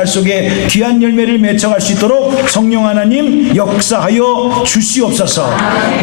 생활 속에 귀한 열매를 맺어갈 수 있도록 성령 하나님 역사하여 주시옵소서.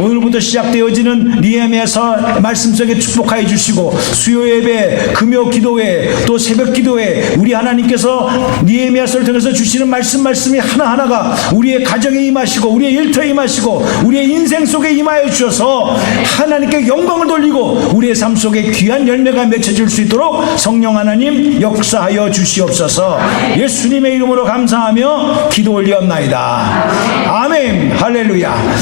오늘부터 시작되어지는 니에미아서 말씀 속에 축복하여 주시고 수요 예배, 금요 기도회, 또 새벽 기도회 우리 하나님께서 니에미아서를 통해서 주시는 말씀이 하나하나가 우리의 가정에 임하시고 우리의 일터에 임하시고 우리의 인생 속에 임하여 주셔서 하나님께 영광을 돌리고 우리의 삶 속에 귀한 열매가 맺혀질 수 있도록 성령 하나님 역사하여 주시옵소서. 예수님의 이름으로 감사하며 기도 올리옵나이다. 아멘. 할렐루야.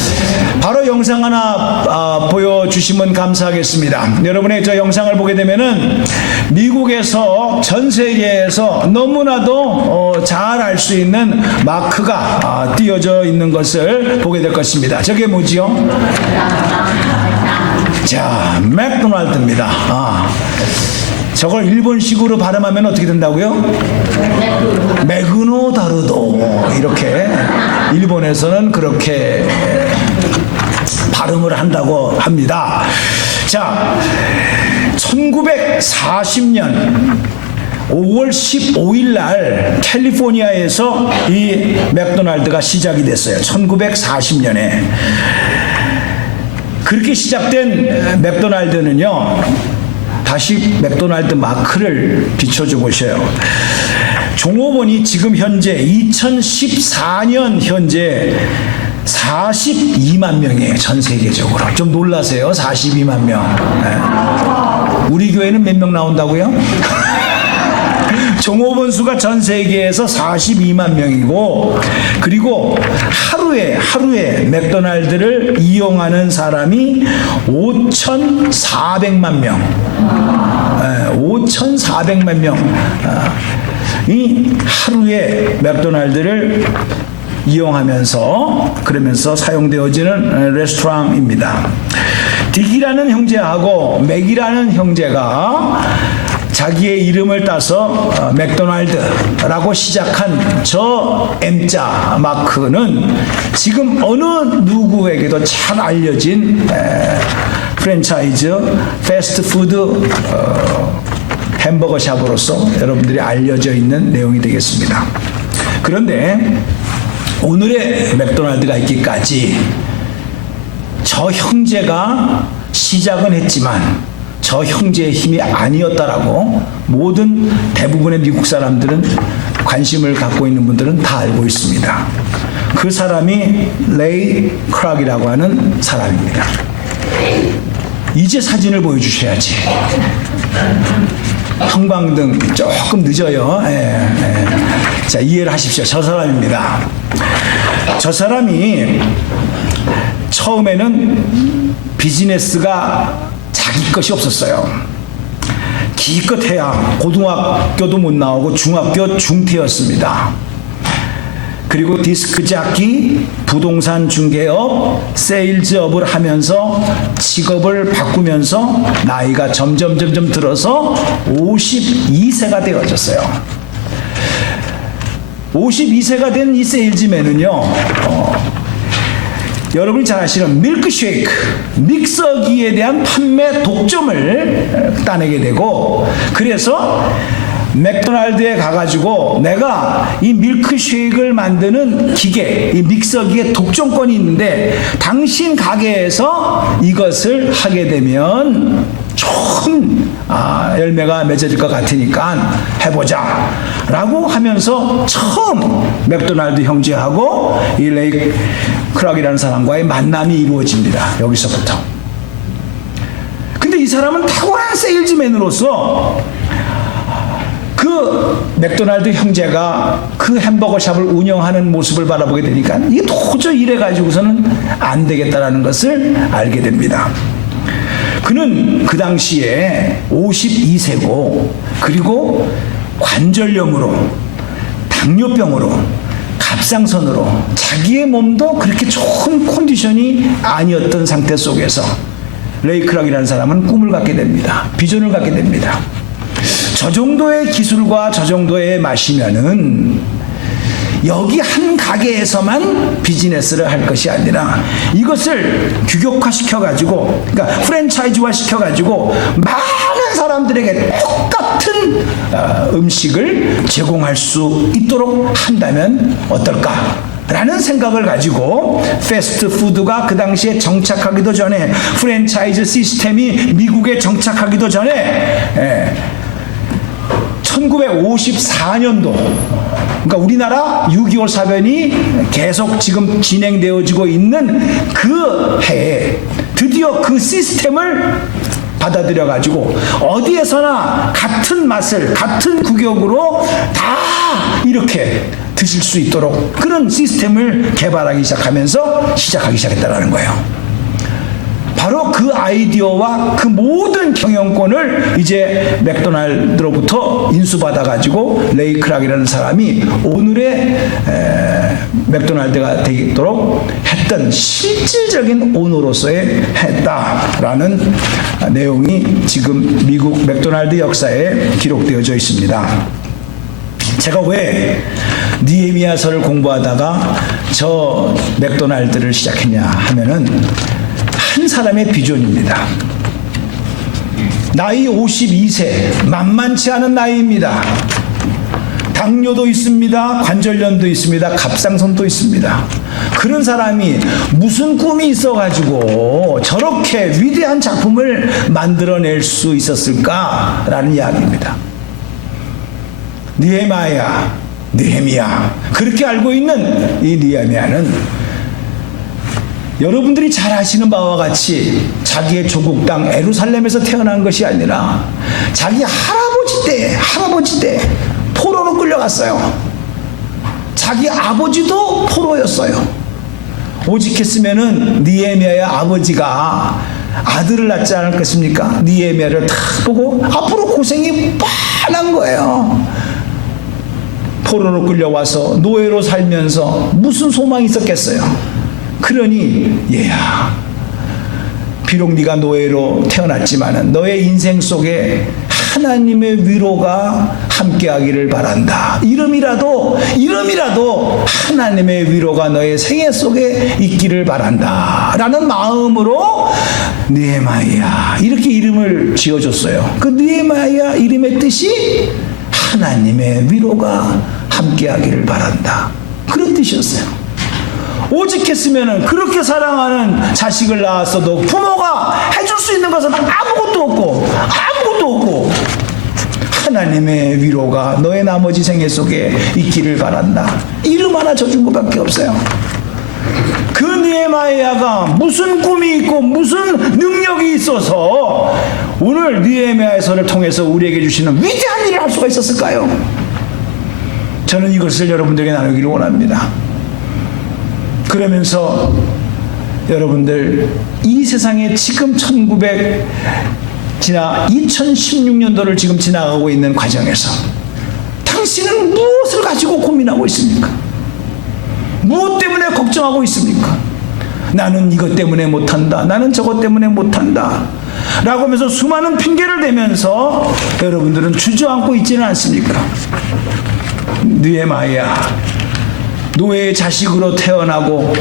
바로 영상 하나 보여주시면 감사하겠습니다. 여러분의 저 영상을 보게 되면은 미국에서 전 세계에서 너무나도 잘 알 수 있는 마크가 띄어져 있는 것을 보게 될 것입니다. 저게 뭐지요? 자, 맥도날드입니다. 저걸 일본식으로 발음하면 어떻게 된다고요? 메그노다르도. 이렇게 일본에서는 그렇게 발음을 한다고 합니다. 자, 1940년 5월 15일 날 캘리포니아에서 이 맥도날드가 시작이 됐어요. 1940년에. 그렇게 시작된 맥도날드는요, 다시 맥도날드 마크를 비춰줘 보셔요. 종업원이 지금 현재 2014년 현재 42만 명이에요. 전 세계적으로. 좀 놀라세요. 42만 명. 네. 우리 교회는 몇 명 나온다고요? 종업원 수가 전 세계에서 42만 명이고, 그리고 하루에 맥도날드를 이용하는 사람이 5,400만 명. 5,400만 명이 하루에 맥도날드를 이용하면서 그러면서 사용되어지는 레스토랑입니다. 딕이라는 형제하고 맥이라는 형제가 자기의 이름을 따서 맥도날드라고 시작한 저 M자 마크는 지금 어느 누구에게도 잘 알려진 프랜차이즈 패스트푸드 햄버거 샵으로서 여러분들이 알려져 있는 내용이 되겠습니다. 그런데 오늘의 맥도날드가 있기까지 저 형제가 시작은 했지만 저 형제의 힘이 아니었다라고 모든 대부분의 미국 사람들은, 관심을 갖고 있는 분들은 다 알고 있습니다. 그 사람이 레이 크락이라고 하는 사람입니다. 이제 사진을 보여주셔야지. 형광등 조금 늦어요. 자, 이해를 하십시오. 저 사람입니다. 저 사람이 처음에는 비즈니스가 자기 것이 없었어요. 기껏해야 고등학교도 못 나오고 중학교 중퇴였습니다. 그리고 디스크 잡기, 부동산 중개업, 세일즈업을 하면서 직업을 바꾸면서 나이가 점점 들어서 52세가 되어졌어요. 52세가 된 이 세일즈맨은요, 여러분이 잘 아시는 밀크쉐이크, 믹서기에 대한 판매 독점을 따내게 되고, 그래서 맥도날드에 가가지고 내가 이 밀크쉐이크를 만드는 기계, 이 믹서기에 독점권이 있는데 당신 가게에서 이것을 하게 되면 좋은 열매가 맺어질 것 같으니까 해보자 라고 하면서 처음 맥도날드 형제하고 이 레이 크락이라는 사람과의 만남이 이루어집니다. 여기서부터. 근데 이 사람은 탁월한 세일즈맨으로서 그 맥도날드 형제가 그 햄버거 샵을 운영하는 모습을 바라보게 되니까 이게 도저히 이래 가지고서는 안 되겠다라는 것을 알게 됩니다. 그는 그 당시에 52세고 그리고 관절염으로, 당뇨병으로, 갑상선으로 자기의 몸도 그렇게 좋은 컨디션이 아니었던 상태 속에서 레이 크락이라는 사람은 꿈을 갖게 됩니다. 비전을 갖게 됩니다. 저 정도의 기술과 저 정도의 맛이면은 여기 한 가게에서만 비즈니스를 할 것이 아니라 이것을 규격화 시켜가지고, 그러니까 프랜차이즈화 시켜가지고 많은 사람들에게 똑같은 음식을 제공할 수 있도록 한다면 어떨까? 라는 생각을 가지고 패스트푸드가 그 당시에 정착하기도 전에, 프랜차이즈 시스템이 미국에 정착하기도 전에 1954년도, 그러니까 우리나라 6.25 사변이 계속 지금 진행되어지고 있는 그 해에 드디어 그 시스템을 받아들여 가지고 어디에서나 같은 맛을 같은 구격으로 다 이렇게 드실 수 있도록 그런 시스템을 개발하기 시작하기 시작했다는 거예요. 바로 그 아이디어와 그 모든 경영권을 이제 맥도날드로부터 인수받아가지고 레이 크락이라는 사람이 오늘의 맥도날드가 되도록 했던 실질적인 오너로서의 했다라는 내용이 지금 미국 맥도날드 역사에 기록되어져 있습니다. 제가 왜 느헤미야서를 공부하다가 저 맥도날드를 시작했냐 하면은 한 사람의 비전입니다. 나이 52세, 만만치 않은 나이입니다. 당뇨도 있습니다. 관절염도 있습니다. 갑상선도 있습니다. 그런 사람이 무슨 꿈이 있어가지고 저렇게 위대한 작품을 만들어낼 수 있었을까라는 이야기입니다. 느헤미야, 그렇게 알고 있는 이 느헤미야는 여러분들이 잘 아시는 바와 같이 자기의 조국 땅 예루살렘에서 태어난 것이 아니라 자기 할아버지 때 포로로 끌려갔어요. 자기 아버지도 포로였어요. 오직했으면은 느헤미야의 아버지가 아들을 낳지 않았겠습니까? 느헤미야를 딱 보고 앞으로 고생이 뻔한 거예요. 포로로 끌려와서 노예로 살면서 무슨 소망이 있었겠어요? 그러니 얘야, 비록 네가 노예로 태어났지만은 너의 인생 속에 하나님의 위로가 함께하기를 바란다. 이름이라도 하나님의 위로가 너의 생애 속에 있기를 바란다 라는 마음으로 느헤미야 이렇게 이름을 지어줬어요. 그 느헤미야 이름의 뜻이 하나님의 위로가 함께하기를 바란다, 그런 뜻이었어요. 오직했으면 그렇게 사랑하는 자식을 낳았어도 부모가 해줄 수 있는 것은 아무것도 없고 하나님의 위로가 너의 나머지 생애 속에 있기를 바란다. 이름 하나 져준 것밖에 없어요. 그 느헤미야가 무슨 꿈이 있고 무슨 능력이 있어서 오늘 느헤미야서를 통해서 우리에게 주시는 위대한 일을 할 수가 있었을까요? 저는 이것을 여러분들에게 나누기를 원합니다. 그러면서 여러분들, 이 세상에 지금 2016년도를 지금 지나가고 있는 과정에서 당신은 무엇을 가지고 고민하고 있습니까? 무엇 때문에 걱정하고 있습니까? 나는 이것 때문에 못한다, 나는 저것 때문에 못한다 라고 하면서 수많은 핑계를 대면서 여러분들은 주저앉고 있지는 않습니까? 느헤미야, 노예의 자식으로 태어나고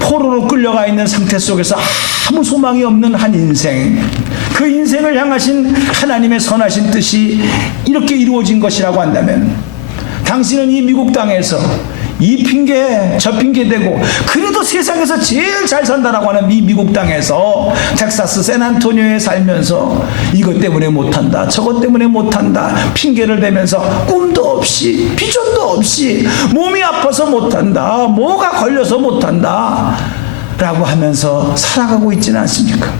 포로로 끌려가 있는 상태 속에서 아무 소망이 없는 한 인생, 그 인생을 향하신 하나님의 선하신 뜻이 이렇게 이루어진 것이라고 한다면 당신은 이 미국 땅에서 이 핑계 저 핑계 대고 그래도 세상에서 제일 잘 산다라고 하는 이 미국 땅에서 텍사스 샌안토니오에 살면서 이것 때문에 못한다, 저것 때문에 못한다 핑계를 대면서 꿈도 없이 비전도 없이 몸이 아파서 못한다, 뭐가 걸려서 못한다 라고 하면서 살아가고 있지는 않습니까?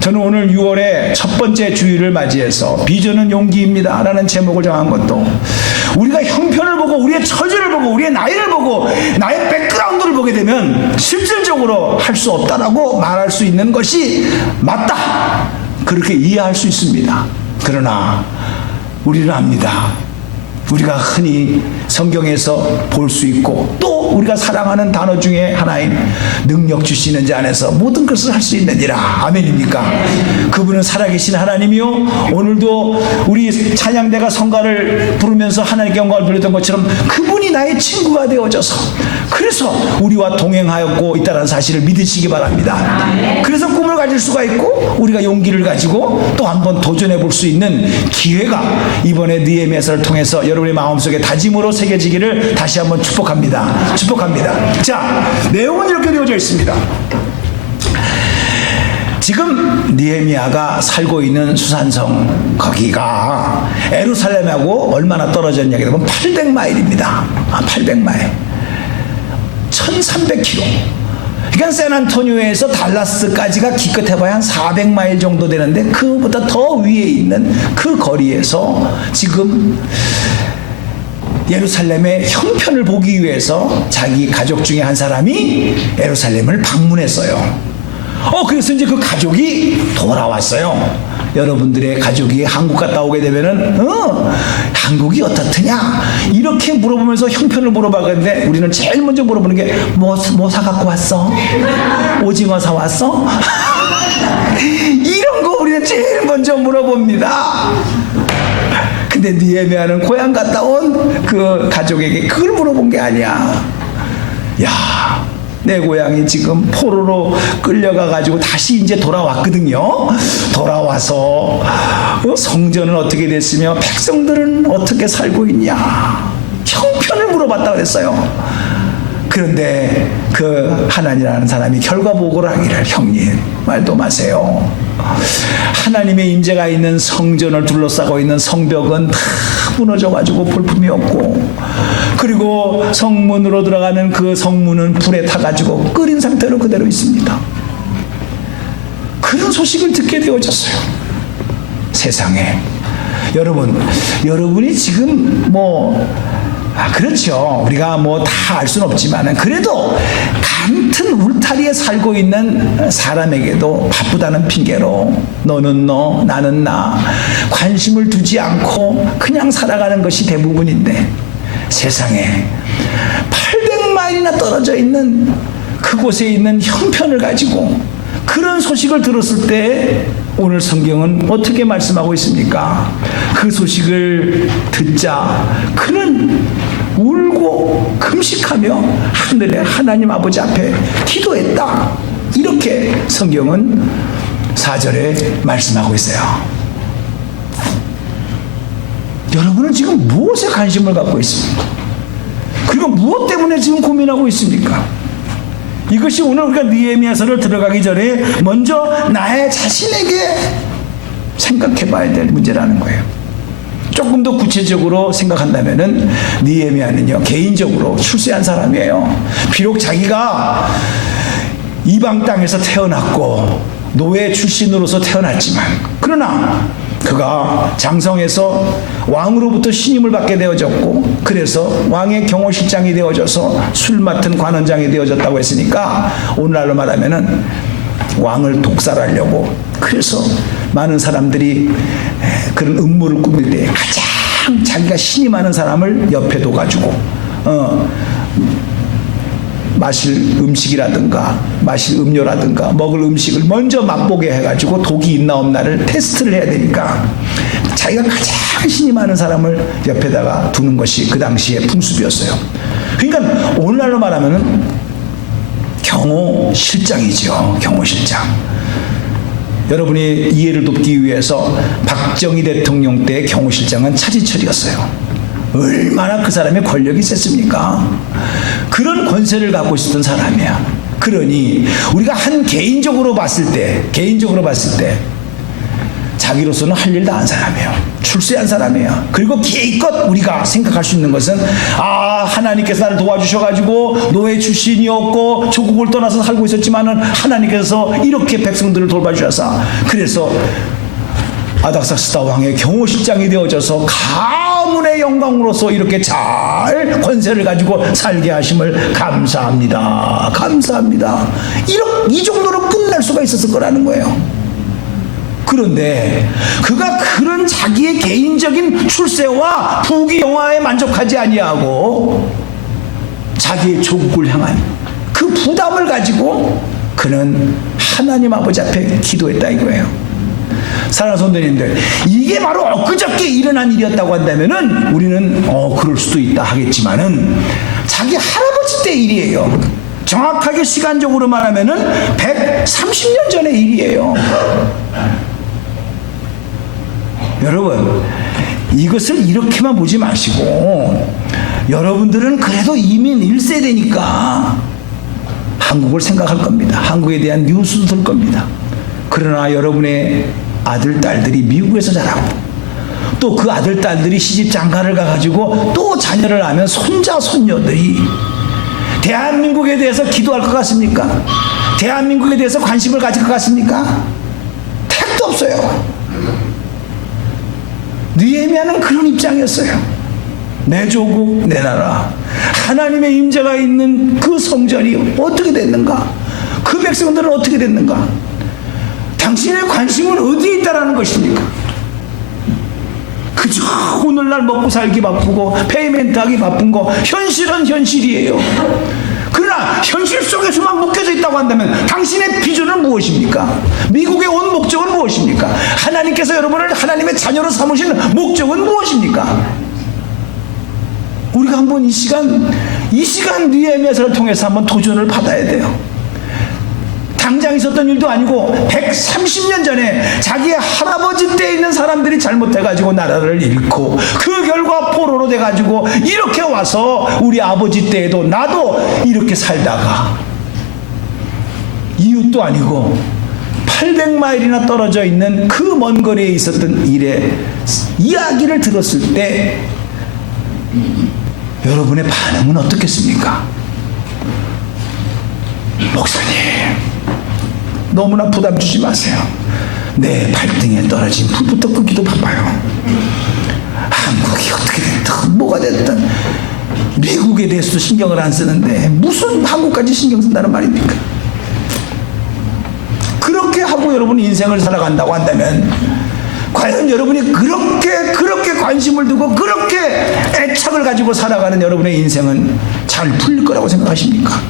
저는 오늘 6월에 첫 번째 주일을 맞이해서 비전은 용기입니다 라는 제목을 정한 것도 우리가 형편을 보고 우리의 처지를 보고 우리의 나이를 보고 나의 백그라운드를 보게 되면 실질적으로 할 수 없다라고 말할 수 있는 것이 맞다, 그렇게 이해할 수 있습니다. 그러나 우리는 압니다. 우리가 흔히 성경에서 볼 수 있고 또 우리가 사랑하는 단어 중에 하나인 능력 주시는 자 안에서 모든 것을 할 수 있느니라. 아멘입니까? 그분은 살아계신 하나님이요, 오늘도 우리 찬양대가 성가를 부르면서 하나님께 영광을 돌렸던 것처럼 그분이 나의 친구가 되어져서 그래서 우리와 동행하였고 있다는 사실을 믿으시기 바랍니다. 그래서 꿈을 가질 수가 있고 우리가 용기를 가지고 또 한번 도전해 볼 수 있는 기회가 이번에 느헤미야서를 통해서 여러분의 마음속에 다짐으로 새겨지기를 다시 한번 축복합니다. 축복합니다. 자, 내용은 이렇게 되어져 있습니다. 지금 느헤미야가 살고 있는 수산성 거기가 예루살렘하고 얼마나 떨어졌냐 그러면 800마일입니다. 800마일. 1300km. 그러니까 샌안토니오에서 달라스까지가 기껏해봐야 한 400마일 정도 되는데 그보다 더 위에 있는 그 거리에서 지금 예루살렘의 형편을 보기 위해서 자기 가족 중에 한 사람이 예루살렘을 방문했어요. 그래서 이제 그 가족이 돌아왔어요. 여러분들의 가족이 한국 갔다 오게 되면은 한국이 어떻더냐 이렇게 물어보면서 형편을 물어봐가는데 우리는 제일 먼저 물어보는 게 뭐 사갖고 왔어? 오징어 사왔어? 이런 거 우리는 제일 먼저 물어봅니다. 근데 느헤미야는 고향 갔다 온 그 가족에게 그걸 물어본 게 아니야. 야, 내 고향이 지금 포로로 끌려가 가지고 다시 이제 돌아왔거든요. 돌아와서 성전은 어떻게 됐으며 백성들은 어떻게 살고 있냐 형편을 물어봤다 그랬어요. 그런데 그 하나님이라는 사람이 결과 보고를 하기를, 형님 말도 마세요. 하나님의 임재가 있는 성전을 둘러싸고 있는 성벽은 다 무너져가지고 볼품이 없고, 그리고 성문으로 들어가는 그 성문은 불에 타가지고 끓인 상태로 그대로 있습니다. 그런 소식을 듣게 되어졌어요. 세상에 여러분이 지금 그렇죠. 우리가 다 알 수는 없지만 그래도 같은 울타리에 살고 있는 사람에게도 바쁘다는 핑계로 너는 너 나는 나 관심을 두지 않고 그냥 살아가는 것이 대부분인데, 세상에 800마일이나 떨어져 있는 그곳에 있는 형편을 가지고 그런 소식을 들었을 때 오늘 성경은 어떻게 말씀하고 있습니까? 그 소식을 듣자 그는 울고 금식하며 하늘의 하나님 아버지 앞에 기도했다. 이렇게 성경은 4절에 말씀하고 있어요. 여러분은 지금 무엇에 관심을 갖고 있습니까? 그리고 무엇 때문에 지금 고민하고 있습니까? 이것이 오늘 우리가 느헤미야서를 들어가기 전에 먼저 나의 자신에게 생각해 봐야 될 문제라는 거예요. 조금 더 구체적으로 생각한다면은 느헤미야는요, 개인적으로 출세한 사람이에요. 비록 자기가 이방 땅에서 태어났고 노예 출신으로서 태어났지만, 그러나 그가 장성에서 왕으로부터 신임을 받게 되어졌고, 그래서 왕의 경호실장이 되어져서 술 맡은 관원장이 되어졌다고 했으니까 오늘날로 말하면은 왕을 독살하려고, 그래서 많은 사람들이 그런 음모를 꾸밀 때 가장 자기가 신임하는 사람을 옆에 둬가지고 마실 음식이라든가 마실 음료라든가 먹을 음식을 먼저 맛보게 해가지고 독이 있나 없나를 테스트를 해야 되니까 자기가 가장 신임하는 사람을 옆에다가 두는 것이 그 당시의 풍습이었어요. 그러니까 오늘날로 말하면은 경호실장이죠. 경호실장. 여러분이 이해를 돕기 위해서 박정희 대통령 때 경호실장은 차지철이었어요. 얼마나 그 사람의 권력이 셌습니까? 그런 권세를 갖고 있었던 사람이야. 그러니 우리가 개인적으로 봤을 때 자기로서는 할 일 다 한 사람이에요. 출세한 사람이에요. 그리고 기껏 우리가 생각할 수 있는 것은 하나님께서 나를 도와주셔가지고 노예 출신이었고 조국을 떠나서 살고 있었지만은 하나님께서 이렇게 백성들을 돌봐주셔서 그래서 아닥사스다 왕의 경호실장이 되어져서 가문의 영광으로서 이렇게 잘 권세를 가지고 살게 하심을 감사합니다. 감사합니다. 이 정도로 끝날 수가 있었을 거라는 거예요. 그런데 그가 그런 자기의 개인적인 출세와 부귀영화에 만족하지 아니하고 자기의 조국을 향한 그 부담을 가지고 그는 하나님 아버지 앞에 기도했다 이거예요. 사랑하는 성도님들, 이게 바로 엊그저께 일어난 일이었다고 한다면은 우리는 그럴 수도 있다 하겠지만은 자기 할아버지 때 일이에요. 정확하게 시간적으로 말하면은 130년 전의 일이에요. 여러분, 이것을 이렇게만 보지 마시고 여러분들은 그래도 이민 1세대니까 한국을 생각할 겁니다. 한국에 대한 뉴스도 들 겁니다. 그러나 여러분의 아들, 딸들이 미국에서 자라고 또 그 아들, 딸들이 시집 장가를 가가지고 또 자녀를 낳으면 손자, 손녀들이 대한민국에 대해서 기도할 것 같습니까? 대한민국에 대해서 관심을 가질 것 같습니까? 택도 없어요. 느헤미야는 그런 입장이었어요. 내 조국, 내 나라, 하나님의 임재가 있는 그 성전이 어떻게 됐는가? 그 백성들은 어떻게 됐는가? 당신의 관심은 어디에 있다라는 것입니까? 그저 오늘날 먹고 살기 바쁘고 페이멘트하기 바쁜 거, 현실은 현실이에요. 그러나 현실 속에서만 묶여져 있다고 한다면 당신의 비전은 무엇입니까? 미국에 온 목적은 무엇입니까? 하나님께서 여러분을 하나님의 자녀로 삼으신 목적은 무엇입니까? 우리가 한번 이 시간 느헤미야서를 통해서 한번 도전을 받아야 돼요. 당장 있었던 일도 아니고 130년 전에 자기의 할아버지 때 있는 사람들이 잘못해가지고 나라를 잃고 그 결과 포로로 돼가지고 이렇게 와서 우리 아버지 때에도 나도 이렇게 살다가 이웃도 아니고 800마일이나 떨어져 있는 그 먼 거리에 있었던 일의 이야기를 들었을 때 여러분의 반응은 어떻겠습니까? 목사님, 너무나 부담 주지 마세요. 내 발등에 떨어진 불부터 끄기도 바빠요. 한국이 어떻게 됐든 뭐가 됐든 미국에 대해서도 신경을 안 쓰는데 무슨 한국까지 신경 쓴다는 말입니까? 그렇게 하고 여러분이 인생을 살아간다고 한다면 과연 여러분이 그렇게 관심을 두고 그렇게 애착을 가지고 살아가는 여러분의 인생은 잘 풀릴 거라고 생각하십니까?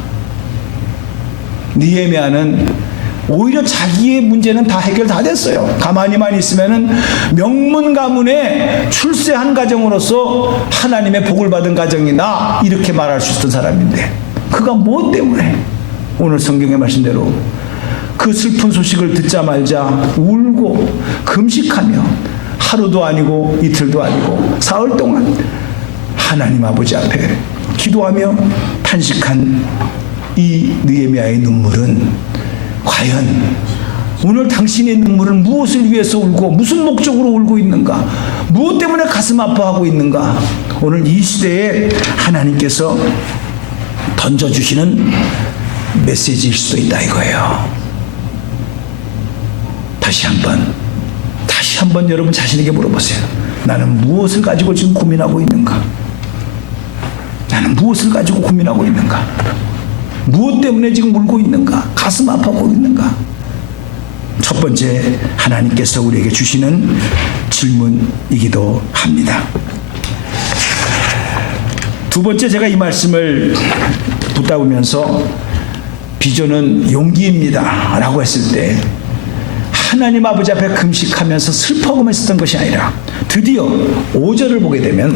느헤미야는 오히려 자기의 문제는 다 해결 다 됐어요. 가만히만 있으면은 명문 가문에 출세한 가정으로서 하나님의 복을 받은 가정이다 이렇게 말할 수 있었던 사람인데 그가 뭐 때문에 오늘 성경의 말씀대로 그 슬픈 소식을 듣자마자 울고 금식하며 하루도 아니고 이틀도 아니고 사흘 동안 하나님 아버지 앞에 기도하며 탄식한 이 느헤미야의 눈물은 과연 오늘 당신의 눈물은 무엇을 위해서 울고 무슨 목적으로 울고 있는가? 무엇 때문에 가슴 아파하고 있는가? 오늘 이 시대에 하나님께서 던져주시는 메시지일 수도 있다 이거예요. 다시 한번 여러분 자신에게 물어보세요. 나는 무엇을 가지고 지금 고민하고 있는가? 나는 무엇을 가지고 고민하고 있는가? 무엇 때문에 지금 울고 있는가? 가슴 아파하고 있는가? 첫 번째 하나님께서 우리에게 주시는 질문이기도 합니다. 두 번째 제가 이 말씀을 붙잡으면서 비전은 용기입니다 라고 했을 때 하나님 아버지 앞에 금식하면서 슬퍼하고만 있었던 것이 아니라 드디어 5절을 보게 되면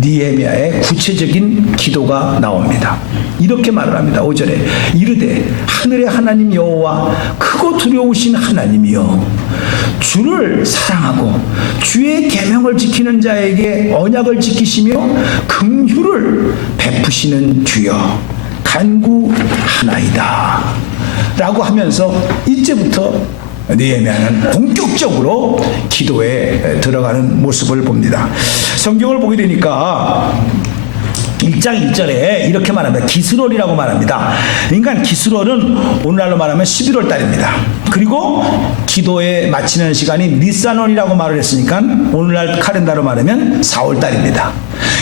느헤미야의 구체적인 기도가 나옵니다. 이렇게 말을 합니다. 5절에 이르되 하늘의 하나님 여호와 크고 두려우신 하나님이여 주를 사랑하고 주의 계명을 지키는 자에게 언약을 지키시며 긍휼을 베푸시는 주여 간구하나이다 라고 하면서 이제부터 느헤미야는 본격적으로 기도에 들어가는 모습을 봅니다. 성경을 보게 되니까 1장 1절에 이렇게 말합니다. 기스롤이라고 말합니다. 그러니까 기스롤은 오늘날로 말하면 11월 달입니다. 그리고 기도에 마치는 시간이 니산월이라고 말을 했으니까 오늘날 카렌다로 말하면 4월 달입니다.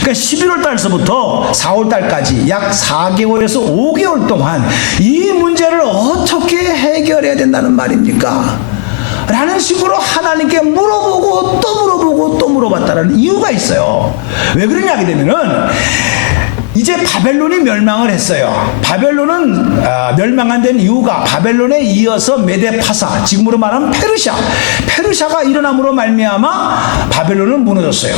그러니까 11월 달서부터 4월 달까지 약 4개월에서 5개월 동안 이 문제를 어떻게 해결해야 된다는 말입니까? 라는 식으로 하나님께 물어보고 또 물어보고 또 물어봤다는 이유가 있어요. 왜 그러냐 하게 되면은 이제 바벨론이 멸망을 했어요. 바벨론은 멸망한 된 이유가 바벨론에 이어서 메데파사, 지금으로 말하면 페르시아가 일어남으로 말미암아 바벨론은 무너졌어요.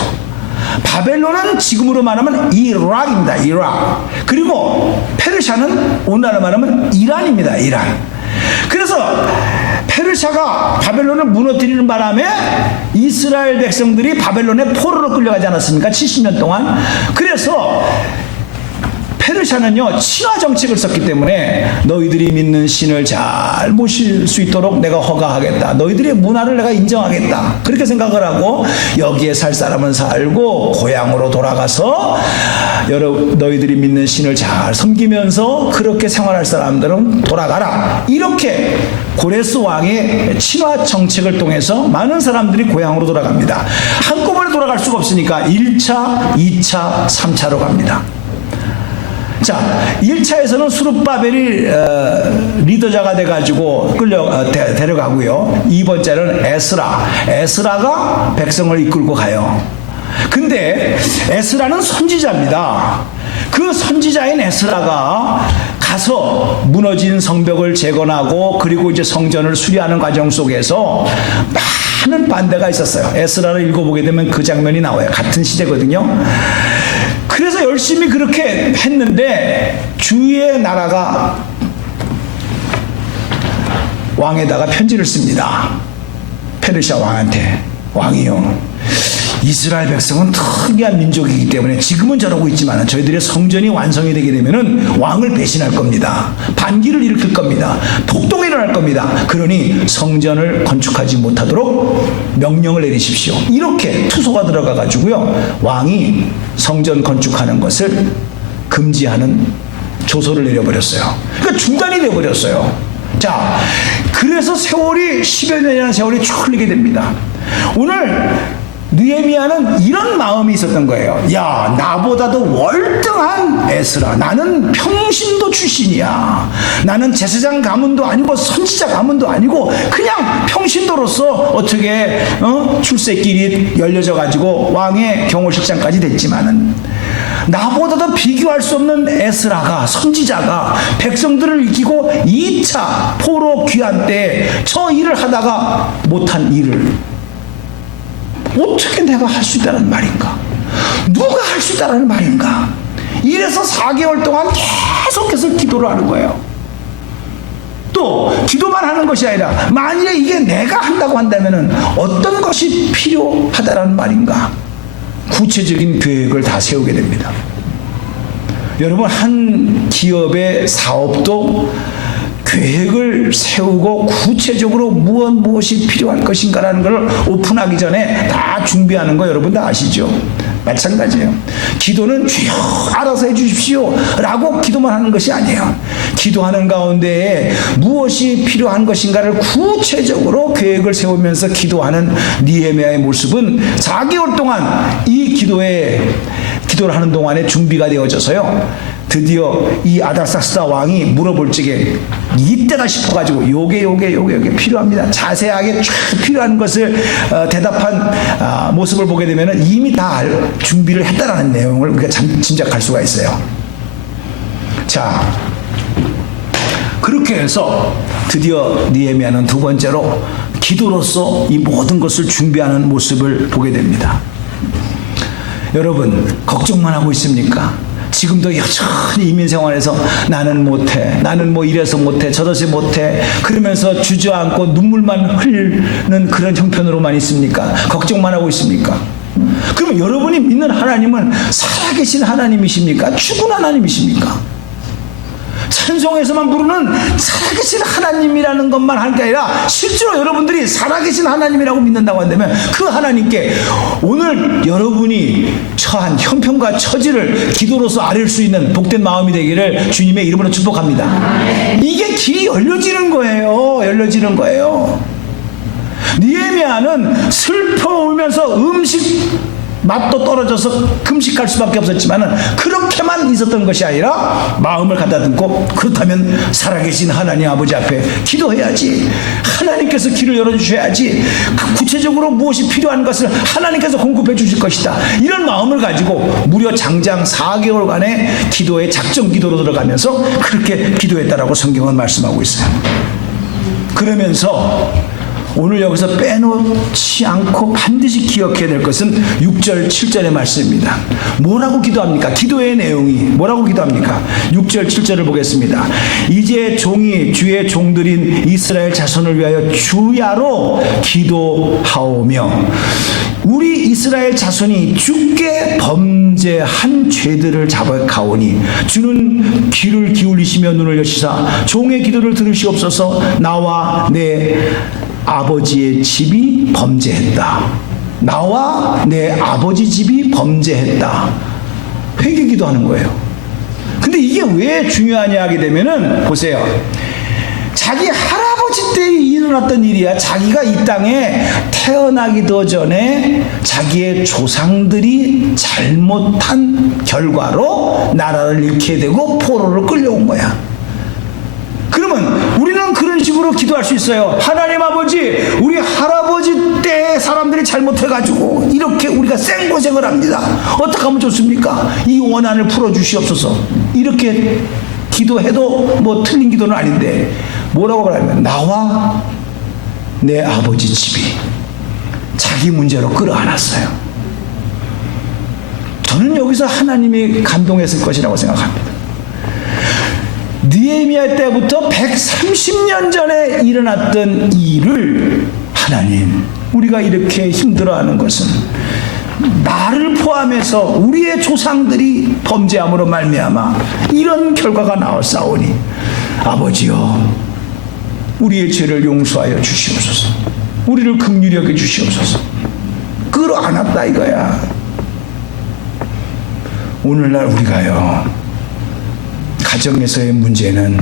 바벨론은 지금으로 말하면 이락입니다. 이락. 그리고 페르시아는 오늘날로 말하면 이란입니다. 이란. 그래서 페르시아가 바벨론을 무너뜨리는 바람에 이스라엘 백성들이 바벨론의 포로로 끌려가지 않았습니까? 70년 동안. 그래서 페르시아는요 친화 정책을 썼기 때문에 너희들이 믿는 신을 잘 모실 수 있도록 내가 허가하겠다. 너희들의 문화를 내가 인정하겠다. 그렇게 생각을 하고 여기에 살 사람은 살고 고향으로 돌아가서 너희들이 믿는 신을 잘 섬기면서 그렇게 생활할 사람들은 돌아가라. 이렇게 고레스 왕의 친화 정책을 통해서 많은 사람들이 고향으로 돌아갑니다. 한꺼번에 돌아갈 수가 없으니까 1차, 2차, 3차로 갑니다. 자, 1차에서는 수룹바벨이 리더자가 돼가지고 데려가고요. 2번째는 에스라가 백성을 이끌고 가요. 근데 에스라는 선지자입니다. 그 선지자인 에스라가 가서 무너진 성벽을 재건하고 그리고 이제 성전을 수리하는 과정 속에서 많은 반대가 있었어요. 에스라를 읽어보게 되면 그 장면이 나와요. 같은 시대거든요. 그래서 열심히 그렇게 했는데 주위의 나라가 왕에다가 편지를 씁니다. 페르시아 왕한테. 왕이요, 이스라엘 백성은 특이한 민족이기 때문에 지금은 저러고 있지만 저희들의 성전이 완성이 되게 되면은 왕을 배신할 겁니다. 반기를 일으킬 겁니다. 폭동이 일어날 겁니다. 그러니 성전을 건축하지 못하도록 명령을 내리십시오. 이렇게 투소가 들어가 가지고요 왕이 성전 건축하는 것을 금지하는 조서를 내려버렸어요. 그러니까 중단이 되어버렸어요. 자, 그래서 세월이 10여 년이라는 세월이 쭉 흘리게 됩니다. 오늘 느헤미야는 이런 마음이 있었던 거예요. 야, 나보다도 월등한 에스라, 나는 평신도 출신이야. 나는 제사장 가문도 아니고 선지자 가문도 아니고 그냥 평신도로서 어떻게 출세길이 열려져 가지고 왕의 경호실장까지 됐지만은 나보다도 비교할 수 없는 에스라가, 선지자가 백성들을 이기고 2차 포로 귀환 때 저 일을 하다가 못한 일을 어떻게 내가 할 수 있다는 말인가? 누가 할 수 있다는 말인가? 이래서 4개월 동안 계속해서 기도를 하는 거예요. 또 기도만 하는 것이 아니라 만일에 이게 내가 한다고 한다면 어떤 것이 필요하다는 말인가? 구체적인 계획을 다 세우게 됩니다. 여러분, 한 기업의 사업도 계획을 세우고 구체적으로 무엇이 필요할 것인가라는 걸 오픈하기 전에 다 준비하는 거 여러분 다 아시죠? 마찬가지예요. 기도는 주여 알아서 해주십시오 라고 기도만 하는 것이 아니에요. 기도하는 가운데에 무엇이 필요한 것인가를 구체적으로 계획을 세우면서 기도하는 느헤미야의 모습은 4개월 동안 이 기도를 하는 동안에 준비가 되어져서요, 드디어 이 아닥사스다 왕이 물어볼 적에 이때다 싶어가지고 요게 필요합니다. 자세하게 쫙 필요한 것을 대답한 모습을 보게 되면 이미 다 준비를 했다라는 내용을 우리가 짐작할 수가 있어요. 자, 그렇게 해서 드디어 느헤미야는 두 번째로 기도로서 이 모든 것을 준비하는 모습을 보게 됩니다. 여러분, 걱정만 하고 있습니까? 지금도 여전히 이민생활에서 나는 못해, 나는 뭐 이래서 못해, 저래서 못해, 그러면서 주저앉고 눈물만 흘리는 그런 형편으로만 있습니까? 걱정만 하고 있습니까? 그럼 여러분이 믿는 하나님은 살아계신 하나님이십니까? 죽은 하나님이십니까? 찬송에서만 부르는 살아계신 하나님이라는 것만 할 게 아니라 실제로 여러분들이 살아계신 하나님이라고 믿는다고 한다면 그 하나님께 오늘 여러분이 처한 형편과 처지를 기도로서 아릴 수 있는 복된 마음이 되기를 주님의 이름으로 축복합니다. 이게 길이 열려지는 거예요. 열려지는 거예요. 느헤미야는 슬퍼 울면서 음식 맛도 떨어져서 금식할 수밖에 없었지만은 그렇게만 있었던 것이 아니라 마음을 가다듬고 그렇다면 살아계신 하나님 아버지 앞에 기도해야지. 하나님께서 길을 열어주셔야지. 구체적으로 무엇이 필요한 것을 하나님께서 공급해 주실 것이다. 이런 마음을 가지고 무려 장장 4개월간의 기도에 작정 기도로 들어가면서 그렇게 기도했다라고 성경은 말씀하고 있어요. 그러면서 오늘 여기서 빼놓지 않고 반드시 기억해야 될 것은 6절 7절의 말씀입니다. 뭐라고 기도합니까? 기도의 내용이 뭐라고 기도합니까? 6절 7절을 보겠습니다. 이제 종이 주의 종들인 이스라엘 자손을 위하여 주야로 기도하오며 우리 이스라엘 자손이 주께 범죄한 죄들을 자백하오니 주는 귀를 기울이시며 눈을 여시사 종의 기도를 들으시옵소서. 나와 내 아버지의 집이 범죄했다. 나와 내 아버지 집이 범죄했다. 회개 기도하는 거예요. 근데 이게 왜 중요하냐 하게 되면은 보세요. 자기 할아버지 때 일어났던 일이야. 자기가 이 땅에 태어나기도 전에 자기의 조상들이 잘못한 결과로 나라를 잃게 되고 포로로 끌려온 거야. 그러면 우리는 그런 식으로 기도할 수 있어요. 하나님 아버지, 우리 할아버지 때 사람들이 잘못해가지고 이렇게 우리가 생고생을 합니다. 어떻게 하면 좋습니까? 이 원한을 풀어주시옵소서. 이렇게 기도해도 뭐 틀린 기도는 아닌데 뭐라고 말하면 나와 내 아버지 집이 자기 문제로 끌어안았어요. 저는 여기서 하나님이 감동했을 것이라고 생각합니다. 느헤미야 때부터 130년 전에 일어났던 일을 하나님, 우리가 이렇게 힘들어하는 것은 나를 포함해서 우리의 조상들이 범죄함으로 말미암아 이런 결과가 나왔사오니 아버지여 우리의 죄를 용서하여 주시옵소서. 우리를 긍휼히 여겨 주시옵소서. 끌어안았다 이거야. 오늘날 우리가요, 가정에서의 문제는,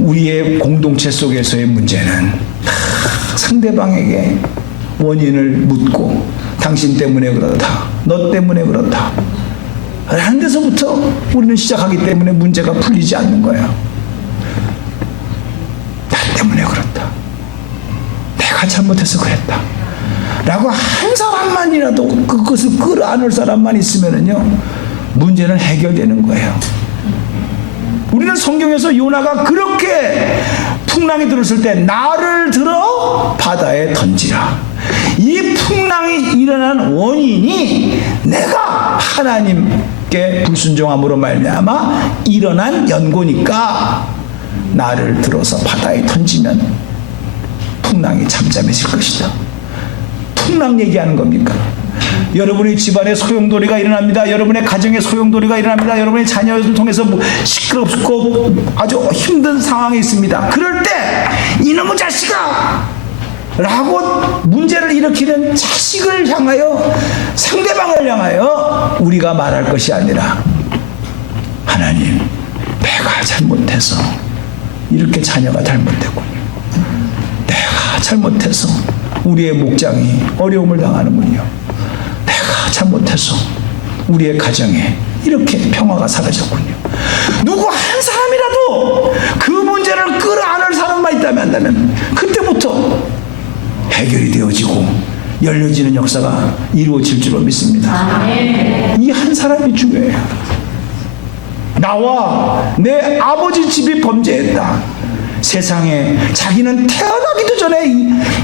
우리의 공동체 속에서의 문제는 상대방에게 원인을 묻고 당신 때문에 그렇다, 너 때문에 그렇다 라는 데서부터 우리는 시작하기 때문에 문제가 풀리지 않는 거예요. 나 때문에 그렇다, 내가 잘못해서 그랬다 라고 한 사람만이라도 그것을 끌어안을 사람만 있으면은요 문제는 해결되는 거예요. 우리는 성경에서 요나가 그렇게 풍랑이 들었을 때 나를 들어 바다에 던지라. 이 풍랑이 일어난 원인이 내가 하나님께 불순종함으로 말미암아 일어난 연고니까 나를 들어서 바다에 던지면 풍랑이 잠잠해질 것이다. 풍랑 얘기하는 겁니까? 여러분의 집안에 소용돌이가 일어납니다. 여러분의 가정에 소용돌이가 일어납니다. 여러분의 자녀를 통해서 시끄럽고 아주 힘든 상황에 있습니다. 그럴 때 이놈의 자식아 라고 문제를 일으키는 자식을 향하여, 상대방을 향하여 우리가 말할 것이 아니라 하나님, 내가 잘못해서 이렇게 자녀가 잘못됐군요. 내가 잘못해서 우리의 목장이 어려움을 당하는군요. 내가 잘못해서 우리의 가정에 이렇게 평화가 사라졌군요. 누구 한 사람이라도 그 문제를 끌어안을 사람만 있다면 그때부터 해결이 되어지고 열려지는 역사가 이루어질 줄로 믿습니다. 이 한 사람이 중요해요. 나와 내 아버지 집이 범죄했다. 세상에 자기는 태어나기도 전에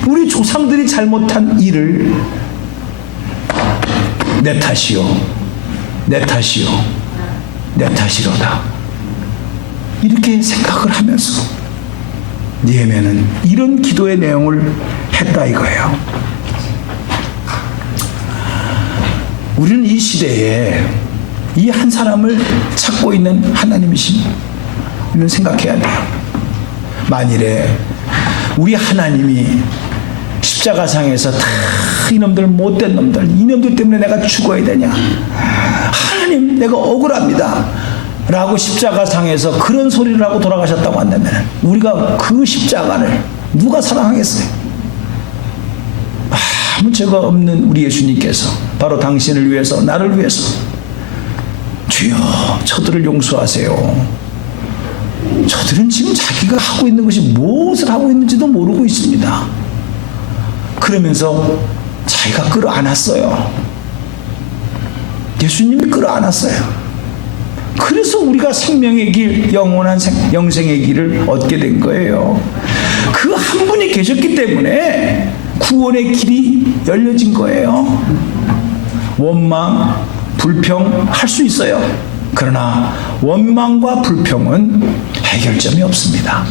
우리 조상들이 잘못한 일을 내 탓이요, 내 탓이요, 내 탓이로다, 이렇게 생각을 하면서 느헤미야는 이런 기도의 내용을 했다 이거예요. 우리는 이 시대에 이 한 사람을 찾고 있는 하나님이신 우리는 생각해야 돼요. 만일에 우리 하나님이 십자가상에서 다 이놈들 못된 놈들, 이놈들 때문에 내가 죽어야 되냐, 하나님 내가 억울합니다 라고 십자가상에서 그런 소리를 하고 돌아가셨다고 한다면 우리가 그 십자가를 누가 사랑하겠어요? 아무 죄가 없는 우리 예수님께서 바로 당신을 위해서, 나를 위해서 주여 저들을 용서하세요. 저들은 지금 자기가 하고 있는 것이 무엇을 하고 있는지도 모르고 있습니다. 그러면서 자기가 끌어안았어요. 예수님이 끌어안았어요. 그래서 우리가 생명의 길, 영원한 영생의 길을 얻게 된 거예요. 그 한 분이 계셨기 때문에 구원의 길이 열려진 거예요. 원망, 불평 할 수 있어요. 그러나 원망과 불평은 해결점이 없습니다.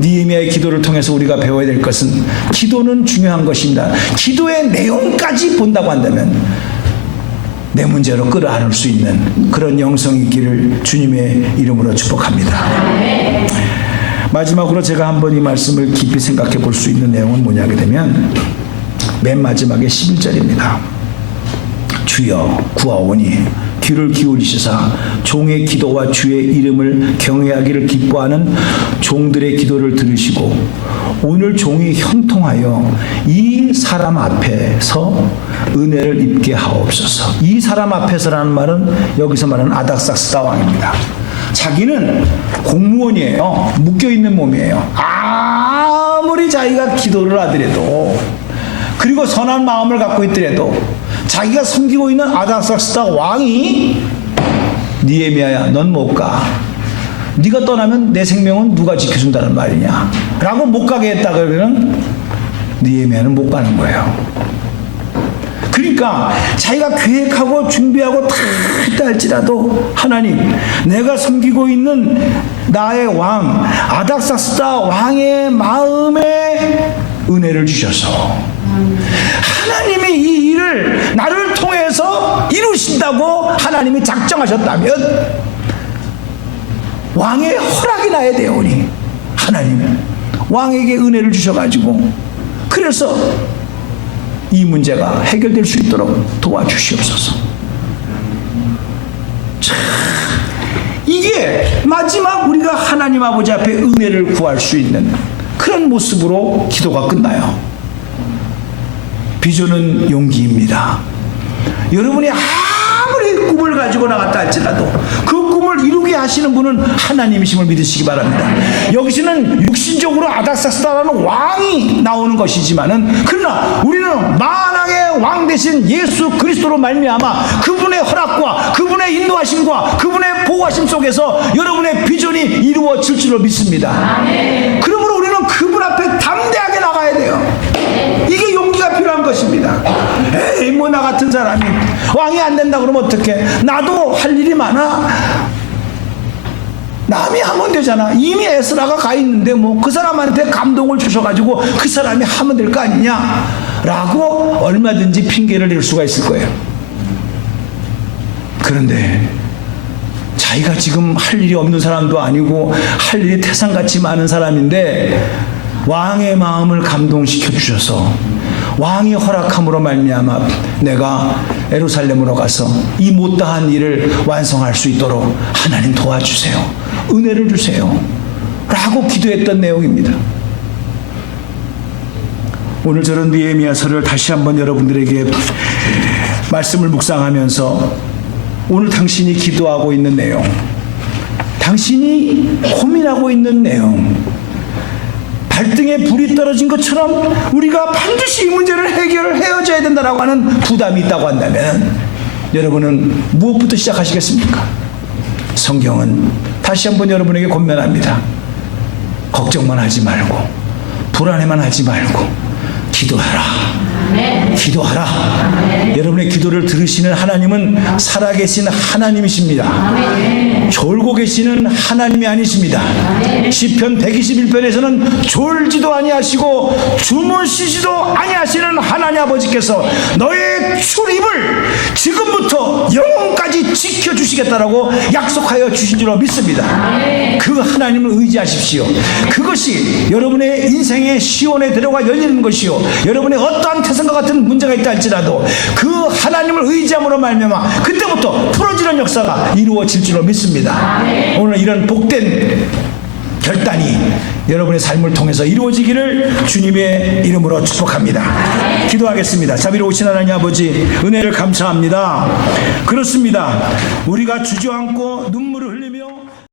느헤미야의 기도를 통해서 우리가 배워야 될 것은 기도는 중요한 것입니다. 기도의 내용까지 본다고 한다면 내 문제로 끌어안을 수 있는 그런 영성의 길을 주님의 이름으로 축복합니다. 마지막으로 제가 한번 이 말씀을 깊이 생각해 볼 수 있는 내용은 뭐냐게 되면 맨 마지막에 11절입니다. 주여 구하오니 귀를 기울이시사 종의 기도와 주의 이름을 경외하기를 기뻐하는 종들의 기도를 들으시고 오늘 종이 형통하여 이 사람 앞에서 은혜를 입게 하옵소서. 이 사람 앞에서라는 말은 여기서 말하는 아닥삭스다 왕입니다. 자기는 공무원이에요. 묶여있는 몸이에요. 아무리 자기가 기도를 하더라도 그리고 선한 마음을 갖고 있더라도 자기가 섬기고 있는 아닥삭스다 왕이 느헤미야야 넌 못 가. 네가 떠나면 내 생명은 누가 지켜준다는 말이냐 라고 못 가게 했다 그러면 느헤미야는 못 가는 거예요. 그러니까 자기가 계획하고 준비하고 다 했다 할지라도 하나님 내가 섬기고 있는 나의 왕 아닥삭스다 왕의 마음에 은혜를 주셔서 하나님이 이 일을 나를 통해서 이루신다고 하나님이 작정하셨다면 왕의 허락이 나야 되오니 하나님 왕에게 은혜를 주셔가지고 그래서 이 문제가 해결될 수 있도록 도와주시옵소서. 참, 이게 마지막 우리가 하나님 아버지 앞에 은혜를 구할 수 있는 그런 모습으로 기도가 끝나요. 비전은 용기입니다. 여러분이 아무리 꿈을 가지고 나갔다 할지라도 그 꿈을 이루게 하시는 분은 하나님이심을 믿으시기 바랍니다. 여기서는 육신적으로 아닥삭스다라는 왕이 나오는 것이지만은 그러나 우리는 만왕의 왕 대신 예수 그리스도로 말미암아 그분의 허락과 그분의 인도하심과 그분의 보호하심 속에서 여러분의 비전이 이루어질 줄로 믿습니다. 그러므로 우리는 그분 앞에 담대하게 나가야 돼요. 이게 용기가 필요한 것입니다. 에이 뭐 나 같은 사람이 왕이 안 된다 그러면 어떡해. 나도 할 일이 많아. 남이 하면 되잖아. 이미 에스라가 가 있는데 뭐 그 사람한테 감동을 주셔가지고 그 사람이 하면 될 거 아니냐 라고 얼마든지 핑계를 댈 수가 있을 거예요. 그런데 자기가 지금 할 일이 없는 사람도 아니고 할 일이 태산같이 많은 사람인데 왕의 마음을 감동시켜 주셔서 왕이 허락함으로 말미암아 내가 예루살렘으로 가서 이 못다한 일을 완성할 수 있도록 하나님 도와주세요. 은혜를 주세요. 라고 기도했던 내용입니다. 오늘 저런 느헤미야서를 다시 한번 여러분들에게 말씀을 묵상하면서 오늘 당신이 기도하고 있는 내용, 당신이 고민하고 있는 내용, 발등에 불이 떨어진 것처럼 우리가 반드시 이 문제를 해결해야져야 된다라고 하는 부담이 있다고 한다면 여러분은 무엇부터 시작하시겠습니까? 성경은 다시 한번 여러분에게 권면합니다. 걱정만 하지 말고 불안해만 하지 말고 기도하라. 기도하라. 여러분의 기도를 들으시는 하나님은 살아계신 하나님이십니다. 졸고 계시는 하나님이 아니십니다. 시편 121편에서는 졸지도 아니하시고 주무시지도 아니하시는 하나님 아버지께서 너의 출입을 지금부터 영원까지 지켜주시겠다라고 약속하여 주신 줄로 믿습니다. 그 하나님을 의지하십시오. 그것이 여러분의 인생의 시온의 대로가 열리는 것이요 여러분의 어떠한 태산과 같은 문제가 있다 할지라도 그 하나님을 의지함으로 말미암아 그때부터 풀어지는 역사가 이루어질 줄로 믿습니다. 오늘 이런 복된 결단이 여러분의 삶을 통해서 이루어지기를 주님의 이름으로 축복합니다. 기도하겠습니다. 자비로우신 하나님 아버지, 은혜를 감사합니다. 그렇습니다. 우리가 주저앉고 눈물을 흘리며